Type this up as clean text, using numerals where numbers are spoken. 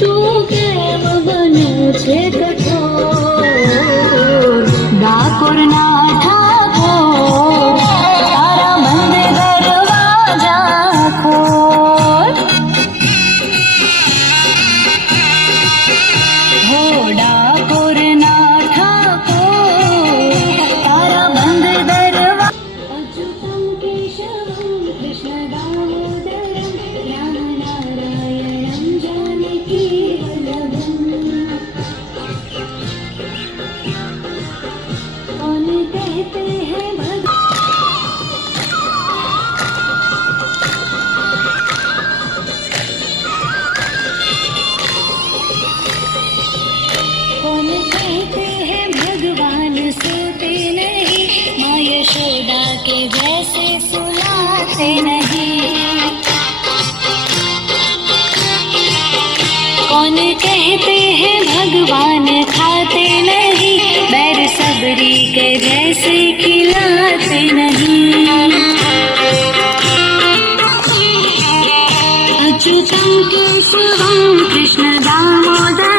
तू केम बने छे कठोर डाकोरना ठाकोर तारा बंद दरवाजा खोल हो डाकोरना ठाकोर तारा बंद दरवाजा अच्युतं केशवं कृष्ण दामोदरं रामनारायणं जानकी वल्लभम् कौन कहते हैं कौन कहते हैं भगवान सोते नहीं माँ यशोदा के जैसे सुलाते नहीं कौन कहते हैं भगवान खाते नहीं बैर सबरी के जैसे खिलाते नहीं अच्युतं केशवं कृष्ण दामोदरं